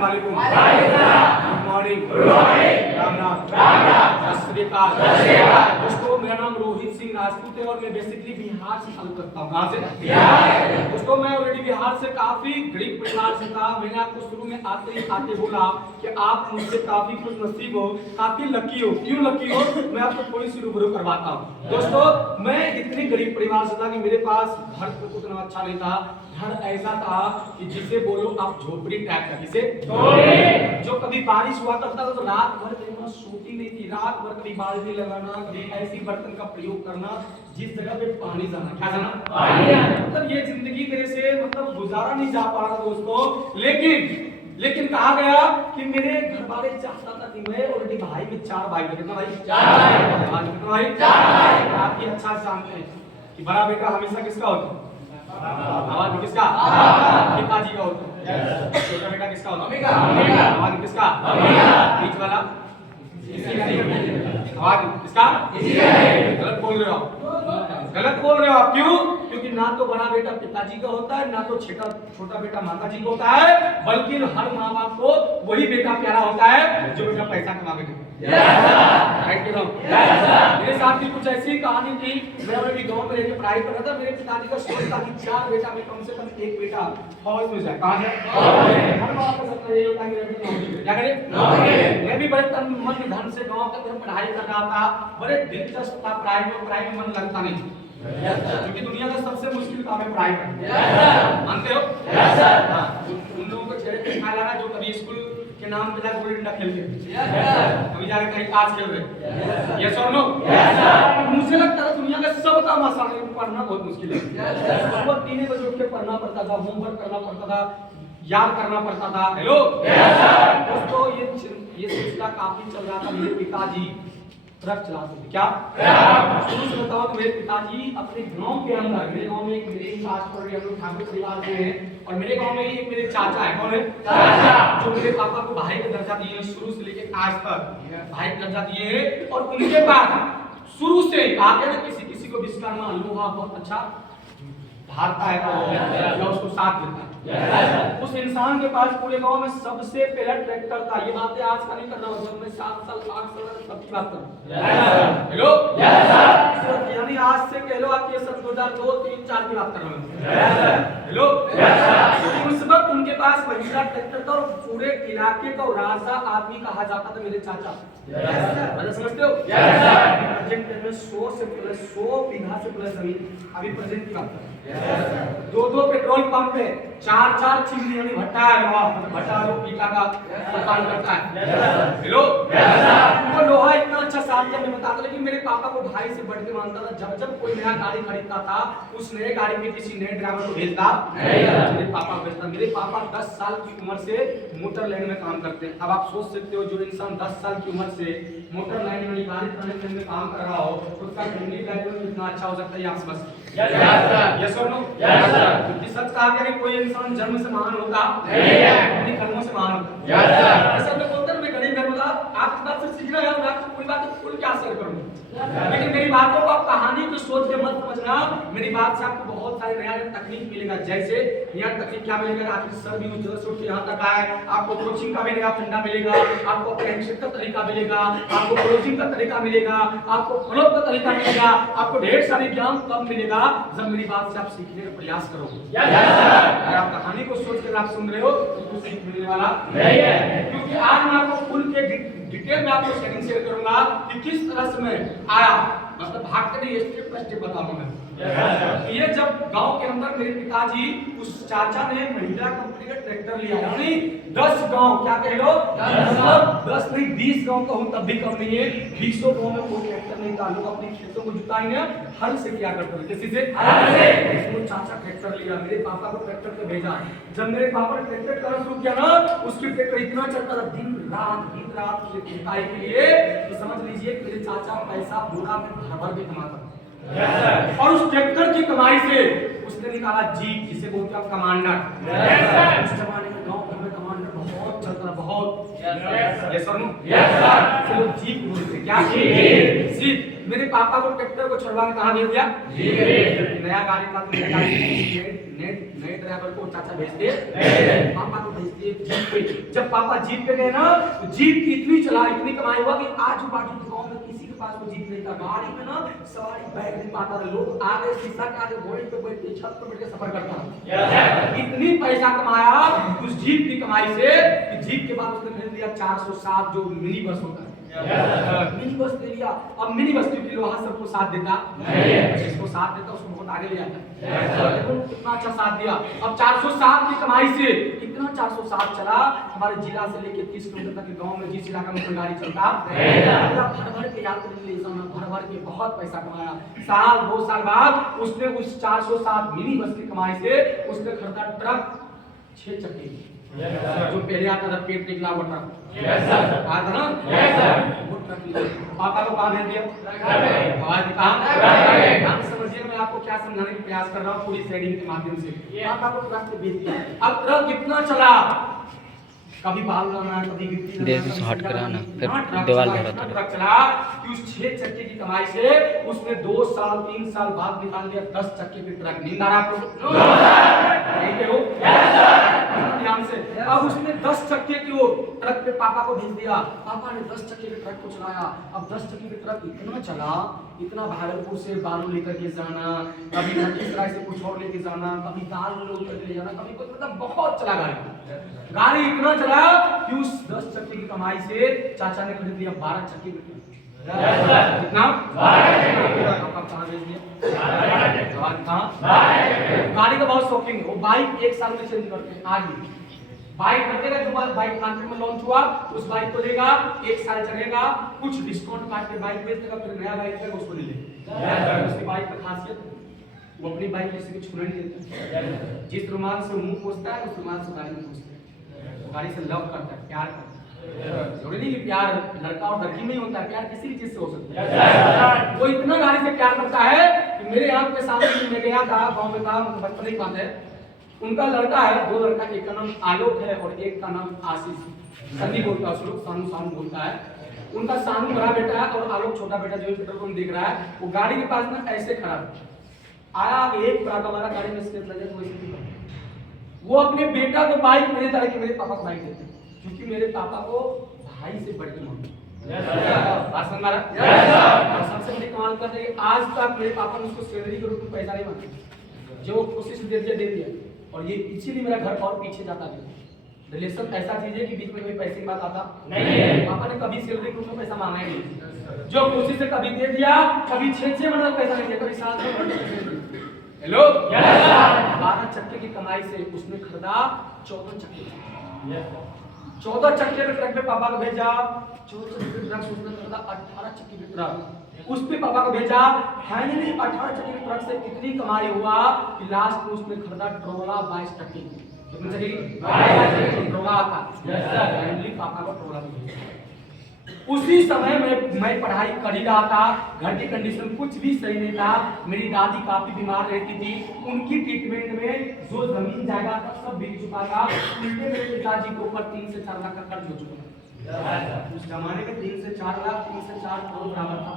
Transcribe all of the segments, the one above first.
वालेकुम, good morning, Ram Ram, सत श्री अकाल। दोस्तों मेरा नाम रोहित सिंह राजपूत है और मैं बेसिकली बिहार से ताल्लुक रखता हूँ। कहाँ से? दोस्तों मैं ऑलरेडी बिहार से काफी गरीब परिवार से था। मैंने आपको शुरू में आते ही आते बोला कि आप मुझसे काफी खुश नसीब हो, काफी लकी हो। क्यों लकी हो? मैं आपको थोड़ी सी रूबरू करवाता हूँ। दोस्तों मैं इतनी गरीब परिवार से था कि मेरे पास घर तो उतना अच्छा नहीं था। घर ऐसा था कि जिसे बोलो आप झोपड़ी टाइप का, जिसे जो कभी बारिश हुआ करता था तो रात भर कहीं सोती नहीं थी। रात भर कभी बाल्टी लगाना, कभी ऐसी बर्तन का प्रयोग करना जिस जगह पे पानी जाना, क्या जाना, पानी। मतलब ये जिंदगी मेरे से मतलब गुजारा नहीं जा पा रहा दोस्तों। लेकिन कहा गया कि मेरे घर वाले चाहता था कि मैं ऑलरेडी भाई में 4 भाई थे। कितना भाई? 4 भाई। आप ये अच्छा जानते हैं कि बड़ा बेटा हमेशा किसका होता है? आवाज किसका? पिताजी का होता है। छोटा बेटा किसका होता है? आवाज किसका? बीच वाला आवाज किसका? गलत बोल रहे हो आप, गलत बोल रहे हो आप। क्यों? क्योंकि ना तो बड़ा बेटा पिताजी का होता है, ना तो छोटा बेटा माताजी का होता है, बल्कि हर माँ बाप को वही बेटा प्यारा होता है जो बेटा पैसा कमा के देता है। मेरे साथ भी कुछ ऐसी कहानी थी। मैं अभी गांव में रहकर पढ़ाई कर रहा था। मेरे पिताजी का सोच था कि 4 बेटा में कम से कम 1 बेटा फौज में जाए। कहाँ जाए? हर बात का सपना यही होता है कि क्या करें। मैं भी बड़े तन मन धन से गांव के अंदर पढ़ाई कर रहा था। बड़े दिलचस्प था पढ़ाई में मन लगता नहीं, क्योंकि दुनिया का सबसे मुश्किल काम है पढ़ाई करना। मानते हो? उन लोगों को चेहरे पे स्माइल आ रहा है जो कभी स्कूल के नाम पे जाकर गुल्ली डंडा खेल के कभी जाकर कहीं ताश खेल रहे। यस और नो? मुझे लगता है दुनिया का सब काम आसान है, पढ़ना बहुत मुश्किल है। सुबह 3 बजे उठ के पढ़ना पड़ता था, होमवर्क करना पड़ता था, याद करना पड़ता था। हेलो दोस्तों, ये सिलसिला काफी चल रहा था। मेरे पिताजी ट्रक चलाते थे। क्या? शुरू से बताओ तो मेरे पिताजी अपने गांव के अंदर, मेरे गांव में एक मेरी सास पड़ रही, हम लोग ठाकुर परिवार से हैं, और मेरे गांव में ही एक मेरे चाचा है। कौन है? चाचा। जो मेरे पापा को भाई का दर्जा दिए हैं, शुरू से लेकर आज तक भाई का दर्जा दिए हैं। और उनके बाद शुरू से कहा गया ना किसी को विश्वकर्मा लोहा बहुत अच्छा भारता है तो या उसको साथ देता है। उस इंसान के पास पूरे गांव में सबसे पहला ट्रैक्टर था। ये बातें आज का नहीं कर रहा हूं, जब मैं 7 साल 8 साल तब की बात कर रहा हूं। हेलो यानी आज से कह लो आपके सन 2002 3 4 की बात कर रहा हूं। हेलो उस वक्त उनके पास महिंद्रा ट्रैक्टर था और पूरे इलाके का राजा आदमी कहा जाता था मेरे चाचा। समझते हो? प्रेजेंट में 100 बीघा से प्लस जमीन अभी प्रेजेंट की बात कर। 2 पेट्रोल पंप है, 4 चिमनी यानी भट्टा है, लोहा भट्टा लोग पीका का दुकान करता है। हेलो वो लोहा इतना अच्छा साथ में बता दो। लेकिन मेरे पापा को भाई से बढ़ के मानता था। जब कोई नया गाड़ी खरीदता था उस नए गाड़ी में किसी नए ड्राइवर को भेजता मेरे पापा भेजता। मेरे पापा 10 साल की उम्र से मोटर लाइन में काम करते हैं। अब आप सोच सकते हो जो इंसान 10 साल की उम्र से मोटर लाइन में गाड़ी में काम कर रहा हो उसका फैमिली बैकग्राउंड कितना अच्छा हो सकता है, आप समझ सकते हैं। यस और नो? क्योंकि सच कहा गया कि कोई इंसान जन्म से महान होता नहीं है, अपनी कर्मों से महान होता है। ऐसा तो बोलते हैं मैं गरीब घर में था, आपकी बात से सीखना है, मैं आपको कोई बात खुल के असर करूंगा। लेकिन मेरी बातों को आप कहानी को सोच के मत समझना। मेरी बात से आपको बहुत सारे नया तकनीक मिलेगा। जैसे नया तकनीक क्या मिलेगा? आपकी सर भी उज्जवल से यहाँ तक आए, आपको कोचिंग का मिलेगा, फंडा मिलेगा, आपको अप्रेंटिसशिप का तरीका मिलेगा, आपको क्लोजिंग का तरीका मिलेगा, आपको फॉलोअप का तरीका मिलेगा, आपको ढेर सारे ज्ञान कब मिलेगा? जब मेरी बात से आप सीखने का प्रयास करोगे। अगर आप कहानी को सोच कर आप सुन रहे हो तो कुछ सीख मिलने वाला नहीं है। क्योंकि आज मैं आपको खुल के डिटेल में आपको सेटिंग शेयर करूंगा कि किस तरह से मैं आया, मतलब भाग के नहीं, स्टेप बाय स्टेप बताऊंगा मैं। ये जब गांव के अंदर मेरे पिताजी उस चाचा ने महिंद्रा कंपनी का ट्रैक्टर लिया, यानी 10 गांव, क्या कह लो 10 नहीं 20 गांव कहूं तब भी कम नहीं है। 20 गांव में कोई ट्रैक्टर नहीं था। लोग अपने खेतों को जुताएंगे हल से किया करते थे। किसी से वो चाचा ट्रैक्टर लिया, मेरे पापा को ट्रैक्टर पे भेजा। जब मेरे पापा ने ट्रैक्टर चलाना शुरू किया ना, उसकी ट्रैक्टर इतना चलता था दिन रात जुताई के लिए, तो समझ लीजिए कि मेरे चाचा पैसा बोरा में भर के कमाता। और उस ट्रैक्टर की कमाई से उसने निकाला जीप, जिसे बोलते हैं कमांडर। उस जमाने में गांव भर में कमांडर बहुत चलता, बहुत। Yes sir, no? Yes sir. चलो जीप बोलते हैं। क्या? जीप। मेरे पापा को ट्रैक्टर को छुड़वा के कहाँ भेज दिया? नया गाड़ी था तो नए ड्राइवर को चाचा भेज दिए, पापा को भेज दिए जीप पे। जब पापा जीप पे गए ना तो जीप की इतनी चला, इतनी कमाई हुआ कि आजू बाजू गाँव में किसी के पास वो जीप नहीं था। गाड़ी में ना सवारी बैठ नहीं पाता था, लोग आगे शीशा के आगे घोड़े पे बैठ के छत पे बैठ के सफर करता था। इतनी पैसा कमाया उस जीप की कमाई से कि जीप के बाद उसने खरीद लिया 407 जो मिनी बस होता है। मिनी बस ले लिया। अब मिनी बस क्योंकि लोहा सबको साथ देता नहीं, जिसको साथ देता उसको बहुत आगे ले जाता है। देखो कितना अच्छा साथ दिया। अब 407 की कमाई से इतना 407 चला, हमारे जिला से लेके 30 किलोमीटर तक के गांव में जिस इलाका में कोई गाड़ी चलता भर भर के यात्री ले जाना, भर भर के बहुत पैसा कमाया। साल 2 साल बाद उसने उस 407 मिनी बस की कमाई से उसने खरीदा ट्रक 6 चक्के जो पहले आता था पेट निकला हुआ ट्रक आता था ना, वो ट्रक लिया। पापा को कहाँ भेज दिया? कहाँ समझिए, मैं आपको क्या समझाने का प्रयास कर रहा हूँ पूरी शेयरिंग के माध्यम से। पापा को ट्रक पे भेज दिया। अब ट्रक कितना चला, कभी बाल लाना, कभी गिट्टी लाना, हट कराना, फिर दीवार भरा ट्रक चला कि उस 6 चक्के की कमाई से उसने 2 साल 3 साल बाद निकाल दिया 10 चक्के की ट्रक। नींद आ रहा है आपको? हो ध्यान से। अब उसने 10 चक्के की वो ट्रक पे पापा को भेज दिया। पापा ने 10 चक्के के ट्रक को चलाया। अब 10 चक्के के ट्रक इतना चला, इतना भागलपुर से बालू लेकर के जाना, कभी लखीसराय से कुछ और लेके जाना, कभी दाल लेकर ले जाना, कभी कुछ, मतलब बहुत चला गाड़ी इतना चला कि उस 10 चक्के की कमाई से चाचा ने खरीद लिया 12 चक्के की ट्रक। कितना? 12। पापा कहाँ भेज दिया? गाड़ी का बहुत शौकीन। वो बाइक 1 साल में चेंज करते हैं। आज भी बाइक खरीदेगा, जो बाइक मार्केट में लॉन्च हुआ उस बाइक को लेगा, 1 साल चलेगा, कुछ डिस्काउंट काट के बाइक बेच देगा, फिर नया बाइक लेगा उसको ले लेगा। उसकी बाइक का खासियत वो अपनी बाइक किसी को छूने नहीं देता। जिस रुमाल से मुंह पोंछता है उस रुमाल से गाड़ी में पोंछता है। गाड़ी से लव करता है, प्यार करता है। जरूरी नहीं कि प्यार लड़का और लड़की में ही होता है, प्यार किसी भी चीज से हो सकता है। वो इतना गाड़ी से प्यार करता है कि मेरे आंख के सामने मैं गया था, गाँव में था, बचपन की बात है, उनका लड़का है, 2 लड़का, एक का नाम आलोक है और एक का नाम आशीष। सनी बोलता है, उसको सानू सानू बोलता है। उनका सानू बड़ा बेटा है और आलोक छोटा बेटा, जो पेट्रोल पंप दिख रहा है वो गाड़ी के पास में ऐसे खड़ा आया, एक बार हमारा गाड़ी में स्केच लगे तो वैसे वो अपने बेटा को बाइक नहीं देता कि मेरे पापा को बाइक देते, क्योंकि मेरे पापा को भाई से बढ़ के मानते। सबसे बड़ी कमाल कर रही, आज तक मेरे पापा ने उसको सैलरी के रूप में पैसा नहीं मांगा, जो कोशिश दे दिया। और ये इसीलिए मेरा घर और पीछे जाता है। रिलेशन ऐसा चीज है कि बीच में कोई पैसे की बात आता नहीं है। पापा ने कभी सैलरी के रूप में पैसा मांगा ही नहीं, जो कोशिश से कभी दे दिया, कभी 6 महीने पैसा नहीं दिया, कभी साल में। हेलो, 12 चक्के की कमाई से उसने खरीदा 14 चक्के। 14 चक्के के ट्रक पे पापा को भेजा। 14 चक्के के ट्रक से उसने खरीदा 18 चक्के के ट्रक, उस पे पापा को भेजा। फाइनली 18 चक्के के ट्रक से इतनी कमाई हुआ कि लास्ट में उसने खरीदा ट्रोला 22 चक्के की। कितने चक्के की? ट्रोला आता। फाइनली पापा को ट्रोला भेजा। उसी समय मैं पढ़ाई कर ही रहा था, घर की कंडीशन कुछ भी सही नहीं था। मेरी दादी काफी बीमार रहती थी, उनकी ट्रीटमेंट में जो जमीन जायदाद था सब बिक चुका था। उल्टे मेरे पिताजी को ऊपर 3 से 4 लाख का कर्ज हो चुका था। उस जमाने में 3 से 4 लाख 3 से 4 करोड़ बराबर था।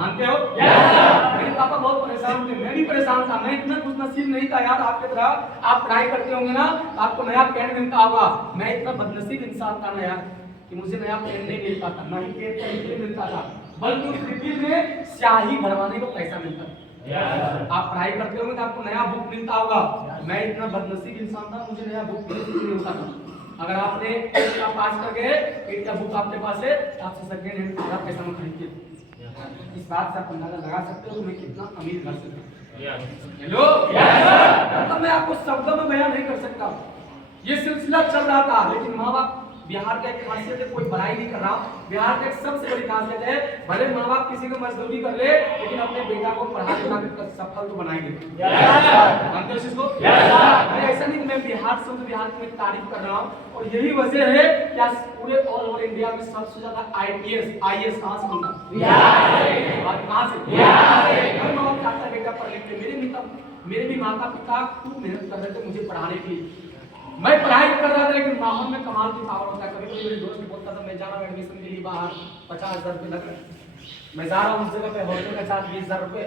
मानते हो? मेरे पापा बहुत परेशान थे, मैं भी परेशान था। मैं इतना कुछ नसीब नहीं था यार आपके तरह। आप पढ़ाई करते होंगे ना, आपको नया पेन मिलता होगा। मैं इतना बदनसीब इंसान था ना यार कि मुझे नया पेन नहीं मिलता था, ना ही पेन का रिफिल मिलता था, बल्कि उस रिफिल में स्याही भरवाने को पैसा मिलता था। आप पढ़ाई करते होंगे तो आपको नया बुक मिलता होगा। मैं इतना बदनसीब इंसान था, मुझे नया बुक नहीं मिलता था। अगर आपने इसका पास कर गए, एक का बुक आपके पास है, आपसे सेकंड हैंड पूरा पैसा में खरीदते। इस बात से आप अंदाजा लगा सकते हो मैं कितना अमीर घर से था। हेलो, मतलब मैं आपको शब्दों में बयान नहीं कर सकता। ये सिलसिला चल रहा था, लेकिन माँ बाप, बिहार का एक खासियत है, कोई बड़ाई नहीं कर रहा, बिहार का एक सबसे बड़ी खासियत है, भले माँ बाप किसी को मजदूरी कर ले, लेकिन अपने बेटा को पढ़ा लिखा कर सफल तो बनाएंगे। मानते हो इसको? ऐसा नहीं कि मैं बिहार से हूँ, बिहार की तारीफ कर रहा हूँ। और यही वजह है क्या पूरे ऑल ओवर इंडिया में सबसे ज्यादा IAS कहाँ से बनता है? कहाँ से? हर माँ बाप चाहता बेटा पढ़ लिख ले। मेरे भी माता पिता खूब मेहनत कर रहे थे मुझे पढ़ाने के लिए। मैं पढ़ाई कर रहा था, लेकिन माहौल में कमाल की पावर होता है। कभी कभी मेरे दोस्त बोलता था मैं जा रहा हूँ एडमिशन के लिए बाहर, 50,000 रुपये लग रहे, मैं जा रहा हूँ उस जगह पे होटल का चार्ज 20,000 रुपए।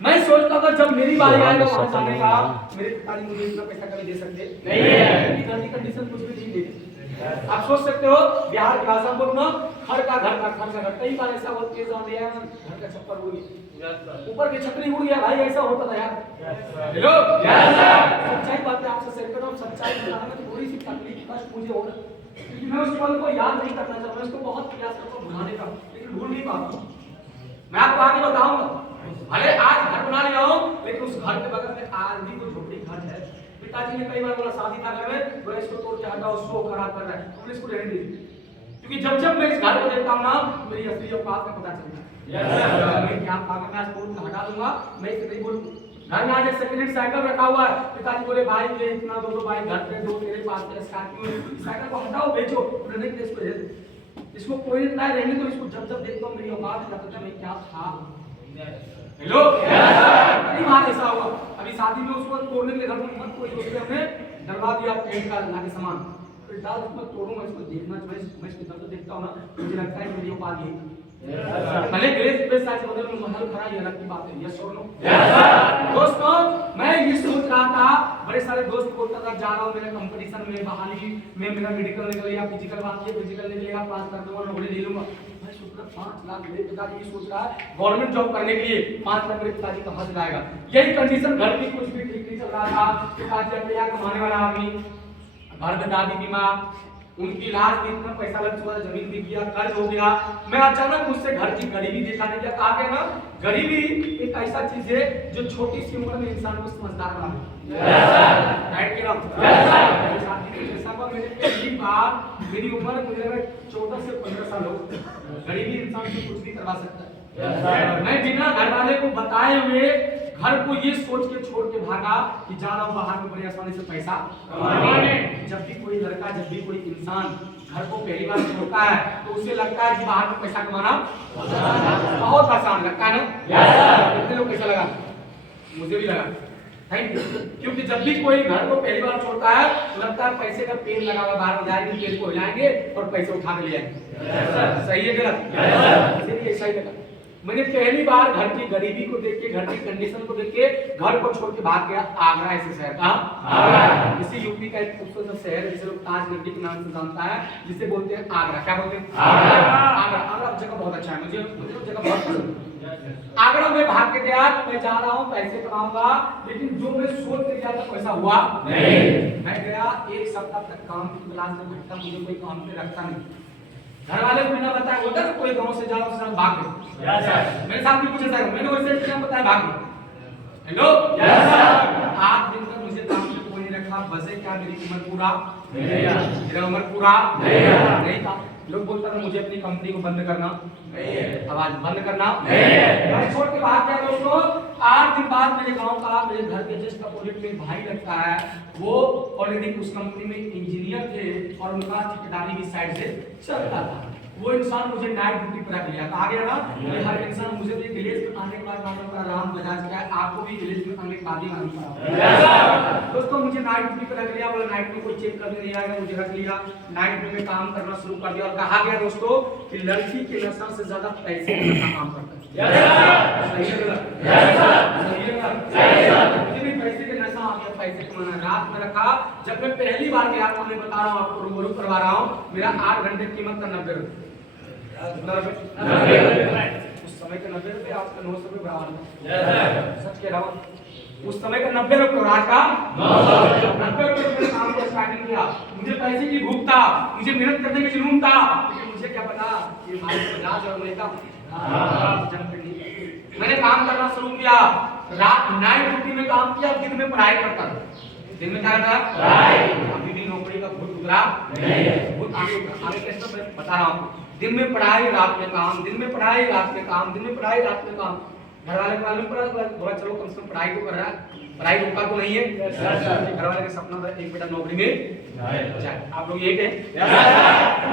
मैं सोचता था जब मेरी बारी आएगा वहां जाने का, मेरे पिताजी मुझे इतना पैसा कभी दे सकते नहीं है, घर की कंडीशन कुछ भी नहीं देती। आप सोच सकते हो बिहार के आजमपुर में घर का कई बार ऐसा बहुत केस आ गया, घर का छप्पर उड़ गया, ऊपर की छतरी उड़ गया भाई, ऐसा होता था यार। हेलो सच्चाई बात है आपसे शेयर कर रहा हूँ, सच्चाई बताने में थोड़ी सी तकलीफ कष्ट मुझे हो रहा है, क्योंकि मैं उस पल को याद नहीं करना चाहता, मैं इसको बहुत प्रयास करता हूँ भुलाने का, लेकिन भूल नहीं पाता। मैं आपको आगे बताऊंगा, भले आज घर बना लिया हूं, लेकिन उस घर के बगल में आज भी कोई झोपड़ी घर है। पिताजी ने कई बार बोला शादी था घर में, बोले इसको तोड़ के हटाओ, उसको खराब कर रहा है, हमने इसको रहने दीजिए, क्योंकि जब जब मैं इस घर को देखता हूं ना, मेरी असली औकात का पता चलता है। मैं क्या काम मैं आज तोड़ के हटा दूंगा, मैं इसे नहीं बोलूंगा। घर में आज एक सेकंड हैंड साइकिल रखा हुआ है, पिताजी बोले भाई ये इतना दो भाई घर पे दो तेरे पास है स्कॉर्पियो, साइकिल को हटाओ बेचो, उन्होंने नहीं इसको दे दो, इसको कोई ना रहने दो, इसको जब जब देखता हूं मेरी औकात का पता मैं क्या था। हेलो नहीं मार ऐसा हुआ, अभी शादी में उसको तोड़ने के लिए घर में मत कोई उसने हमने डलवा दिया पेंट का लाके सामान, फिर डाल उसको तोड़ूंगा, इसको देखना मैं इसको जब देखता हूं ना मुझे लगता है मेरी औकात यही भले ग्रेस पे साइज बदल में महल खड़ा, ये अलग की बात है, यस और नो। दोस्तों मैं ये सोच रहा था, बड़े सारे दोस्त बोलता था जा रहा हूं मेरे कंपटीशन में, बहाली में मेरा मेडिकल निकल गया, फिजिकल बात है, फिजिकल निकलेगा पास कर दूंगा, नौकरी ले लूंगा। मैं सोच रहा 5 लाख मेरे पिताजी ये सोच रहा है गवर्नमेंट जॉब करने के लिए 5 लाख मेरे पिताजी का फंस जाएगा, यही कंडीशन घर की कुछ भी ठीक नहीं चल रहा था। पिताजी अकेला कमाने वाला आदमी, घर में दादी बीमार, उनकी इलाज में इतना पैसा लग चुका, जमीन भी गया, कर्ज हो गया। मैं अचानक मुझसे घर की गरीबी देखा नहीं, क्या कहा गया ना, गरीबी एक ऐसा चीज है जो छोटी सी उम्र में इंसान को समझदार बनाता है। पहली बार मेरी उम्र मुझे 14 से 15 साल हो, गरीबी इंसान से कुछ भी करवा सकता है। मैं बिना घर वाले को बताए हुए घर को ये सोच के छोड़ के भागा कि जा रहा हूं बाहर में बड़ी आसानी से पैसा कमाने। जब भी कोई लड़का, जब भी कोई इंसान घर को पहली बार छोड़ता है तो उसे लगता है कि बाहर में पैसा कमाना बहुत आसान लगता है ना। कितने लोग कैसा लगा? मुझे भी लगा। Thank you. क्योंकि जब भी कोई घर को पहली बार छोड़ता है तो लगता है पैसे का पेड़ लगा हुआ, बाहर जाएंगे पेड़ को हिलाएंगे और पैसे उठा के ले आएंगे। सही है गलत? इसलिए सही लगा। मैंने पहली बार घर की गरीबी को देख के, घर की कंडीशन को देख के घर को छोड़ के भाग गया आगरा। ऐसे शहर का आगरा, इसी यूपी का एक खूबसूरत शहर जिसे लोग ताजमहल के नाम से जानता है, जिसे बोलते हैं आगरा। क्या बोलते हैं? आगरा। आगरा जगह बहुत अच्छा है, मुझे वो जगह बहुत पसंद है। आगरा में भाग के गया, मैं जा रहा हूँ पैसे कमाऊंगा, लेकिन जो मैं सोच के गया था पैसा हुआ नहीं। मैं गया, एक सप्ताह तक काम की तलाश में भटका, मुझे कोई काम पे रखता नहीं। घर वाले को बिना बताया होता है कोई गांव से जाओ से भाग गए। मेरे साथ भी कुछ ऐसा है, मैंने वैसे क्या बताया भाग गए। Hello yes sir. 8 दिन तक मुझे काम पे कोई नहीं रखा, बसे क्या मेरी उम्र पूरा मेरा उम्र पूरा नहीं था। लोग बोलता था मुझे अपनी कंपनी को बंद करना नहीं है, आवाज बंद करना नहीं है। मैं छोड़ के भाग गया दोस्तों। 8 दिन बाद मेरे गांव का, मेरे घर के जस्ट अपोजिट में भाई लगता है, वो ऑलरेडी उस कंपनी में इंजीनियर थे और उनका ठेकेदारी भी साइड से चलता था। वो इंसान मुझे नाइट ड्यूटी पर रख लिया। कहा गया ना कि हर इंसान, मुझे भी विलेज में आने के बाद मालूम पड़ा राम बजाज क्या है, आपको भी विलेज में आने के बाद ही मालूम पड़ा। दोस्तों मुझे नाइट ड्यूटी पर रख लिया, बोला नाइट में कोई चेक करने नहीं आएगा, मुझे रख लिया। नाइट में काम करना शुरू कर दिया और कहा गया दोस्तों कि लड़की के नशा से ज्यादा पैसे का नशा काम करता है। सही है? मुझे भी पैसे के नशा आ गया, पैसे कमाना। रात में रखा, जब मैं पहली बार गया था, मैं बता रहा हूँ आपको, रूबरू करवा रहा हूँ, मेरा 8 घंटे की कीमत था 90 रुपए। उस समय का 90 रुपए, आज का 900 रुपए बराबर। सच कह रहा हूँ, उस समय का 90 रुपए और आज का 90 रुपए काम को स्टार्टिंग किया। मुझे पैसे की भूख था, मुझे मेहनत करने का जुनून था, लेकिन मुझे क्या पता ये भाई 50 और नहीं था। मैंने काम करना शुरू किया, रात नाइट ड्यूटी में काम किया, दिन में पढ़ाई करता था। दिन में क्या करता? पढ़ाई। अभी भी नौकरी का भूत उतरा नहीं, भूत आगे कैसे मैं बता रहा हूँ। दिन में पढ़ाई, रात में काम, दिन में पढ़ाई, रात में काम, दिन में पढ़ाई, रात में काम। घर वाले को मालूम पड़ा, बोला चलो कम से कम पढ़ाई तो कर रहा है, पढ़ाई रुका तो नहीं है। घर वाले का सपना था एक बेटा नौकरी में जाए। आप लोग यही कहें,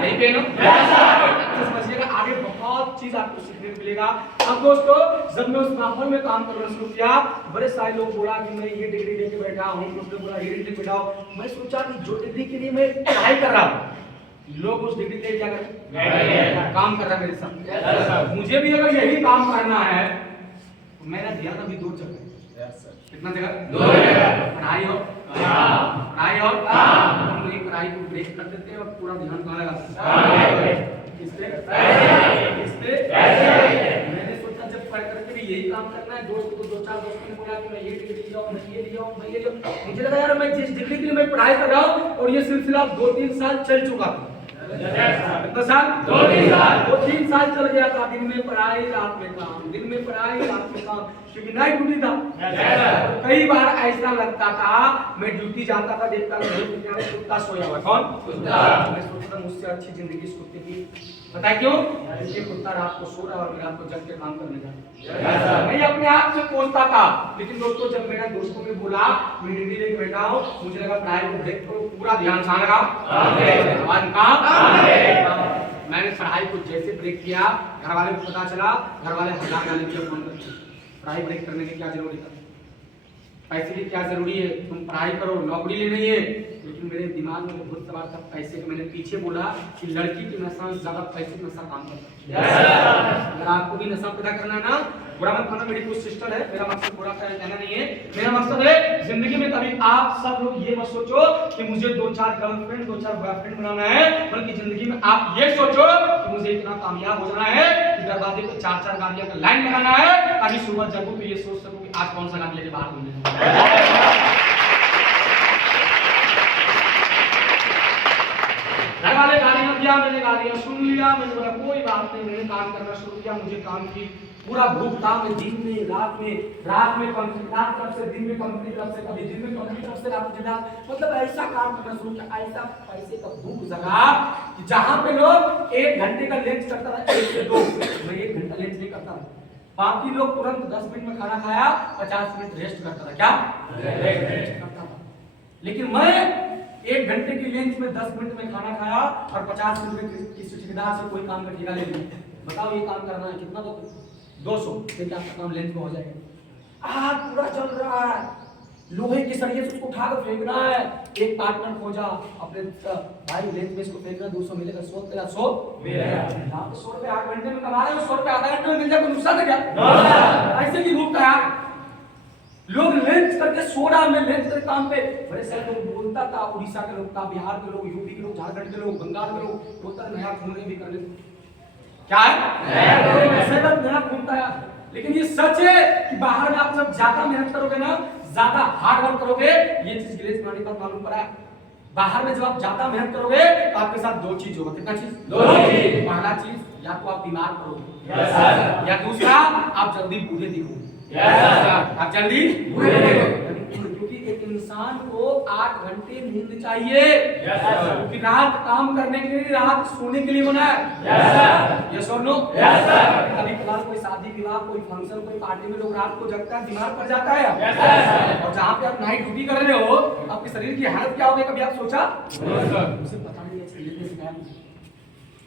यही कहें ना, समझिएगा। आगे बहुत चीज आपको सीखने को मिलेगा। अब दोस्तों जब मैं उस माहौल में काम करना शुरू किया, बड़े सारे लोग बोला कि मैं ये डिग्री लेके बैठा हूँ, बोला ये डिग्री बैठा हूँ। मैं सोचा कि जो डिग्री के लिए मैं पढ़ाई कर रहा हूँ लोग उस डिग्री ले जाकर काम कर रहा है मेरे साथ। मुझे भी अगर यही काम करना है तो मैंने दिया था अभी 2 जगह। कितना जगह? 2 जगह। पढ़ाई और पढ़ाई और हम लोग पढ़ाई को ब्रेक कर देते हैं और पूरा ध्यान कहाँ लगाते हैं? किस पे? मैंने सोचा जब पढ़ करके भी यही काम करना है, दोस्त को 2-4 दोस्तों ने बोला कि मैं ये डिग्री लिया हूं, मैं ये लिया हूं, मैं ये लिया हूं। मुझे लगा यार मैं जिस डिग्री के लिए मैं पढ़ाई कर रहा हूं और ये सिलसिला 2-3 साल चल चुका था। कितना साल? 2-3 साल। 2-3 साल चल गया था, दिन में पढ़ाई रात में काम, दिन में पढ़ाई रात में काम, क्योंकि नाइट ड्यूटी था। कई बार ऐसा लगता था मैं ड्यूटी जाता था, देखता था कुत्ता सोया हुआ। कौन? कुत्ता। मैं सोचता था मुझसे अच्छी जिंदगी इस कुत्ते की। पता क्यों? ये कुत्ता रात को सो रहा है और मैं रात को जग के काम करने जा। मैं अपने आप से कोसता था, लेकिन दोस्तों जब मेरा दोस्तों ने बोला मैं डिग्री लेके बैठा हूं, मुझे लगा पढ़ाई को ब्रेक करो, पूरा ध्यान कहां लगाओ? मैंने पढ़ाई को जैसे ब्रेक किया, घर वाले को पता चला, घर वाले हजार गाली दिया फोन करके। पढ़ाई ब्रेक करने की क्या जरूरत है? पैसे की क्या जरूरी है? तुम पढ़ाई करो, नौकरी लेनी है। लेकिन मेरे दिमाग में बहुत सवाल था पैसे के। मैंने पीछे बोला कि लड़की की नशा ज्यादा पैसे की नशा काम करता है। अगर आपको भी नशा पैदा करना है ना, बुरा मत मानो, मेरी कुछ सिस्टर है, मेरा मकसद बुरा कहना नहीं है। मेरा मकसद है जिंदगी में कभी आप सब लोग ये मत सोचो कि मुझे 2-4 गर्लफ्रेंड 2-4 बॉयफ्रेंड बनाना है, बल्कि जिंदगी में आप ये सोचो कि मुझे इतना कामयाब हो जाना है कि दरवाजे पे 4-4 गाड़ियां का लाइन लगाना है, ताकि सुबह जगूं तो ये सोच सकूं कि आज कौन सा गाड़ी लेके बाहर घूमने। घर वाले गालियां दिया, मैंने गालियां सुन लिया, मैंने बोला कोई बात नहीं, मैंने काम करना शुरू किया। मुझे काम की पूरा भूख था, मैं दिन में रात में कंपनी तरफ से, दिन में कंपनी तरफ से, कभी दिन में कंपनी तरफ से रात में, मतलब ऐसा काम करना शुरू किया, ऐसा पैसे का भूख जगा कि जहां पे लोग 1 घंटे का लंच करता था 1 से 2, मैं 1 घंटा लंच नहीं करता था। बाकी लोग तुरंत 10 मिनट में खाना खाया, 50 मिनट रेस्ट करता था। क्या रेस्ट करता था? लेकिन मैं 1 घंटे की लंच में 10 मिनट में खाना खाया और 50 मिनट में किसी ठेकेदार से कोई काम का ठेका ले लिया। बताओ ये काम करना है कितना? तो 200 देखिए आपका काम लंच में हो जाएगा। आग पूरा चल रहा है, लोहे के सरिये से उसको उठाकर फेंकना है। एक पार्टनर खोजा अपने भाई लंच में इसको फेंकना, 200 मिलेगा, 100 तेरा 100 मेरा। आप 100 रुपए 8 घंटे में कमा रहे हो, 100 रुपए आधा घंटे में मिल जाए, कोई नुकसान है क्या? ऐसे की भूख था यार। लोग लंच करके सोडा में लंच करके काम पे बड़े सारे लोग बोलता था, उड़ीसा के लोग था, बिहार के लोग, यूपी के लोग, झारखंड के लोग, बंगाल के लोग, बोलता नया घूमने भी कर लेते। क्या है? नया घूमता है। लेकिन ये सच है कि बाहर में आप जब ज्यादा मेहनत करोगे ना, ज्यादा हार्ड वर्क करोगे, ये चीज गिलेस मानी पर मालूम पड़ा है। बाहर में जब आप ज्यादा मेहनत करोगे तो आपके साथ 2 चीज होगा। कितना चीज? 2 चीज। पहला चीज या तो आप बीमार पड़ोगे, या दूसरा आप जल्दी बूढ़े दिखोगे। आप जल्दी बूढ़े दिखोगे, क्योंकि एक इंसान को 8 घंटे नींद चाहिए, क्योंकि रात काम करने के लिए, रात सोने के लिए बना है। यस और नो? कभी कभार कोई शादी विवाह, कोई फंक्शन, कोई पार्टी में लोग रात को जगता है, बीमार पड़ जाता है। और जहाँ पे आप नाइट ड्यूटी कर रहे हो, आपके शरीर की हालत क्या होगी, कभी आप सोचा? मुझे पता नहीं है।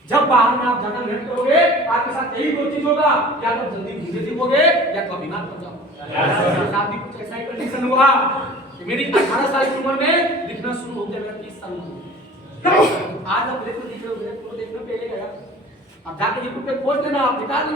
जब बाहर में आप ज्यादा मेहनत करोगे, आपके साथ यही 2 चीज होगा, या तो जल्दी बूढ़े दिखोगे या तो बीमार पड़ जाओगे। साथ भी कुछ ऐसा ही कंडीशन हुआ कि मेरी 18 साल की उम्र में दिखना शुरू हो गया, मेरा 30 साल में। आज आप ब्रेक को देख रहे हो, ब्रेक को देखना पहले गया, अब जाके यूट्यूब पे खोज लेना, आप निकाल लेना।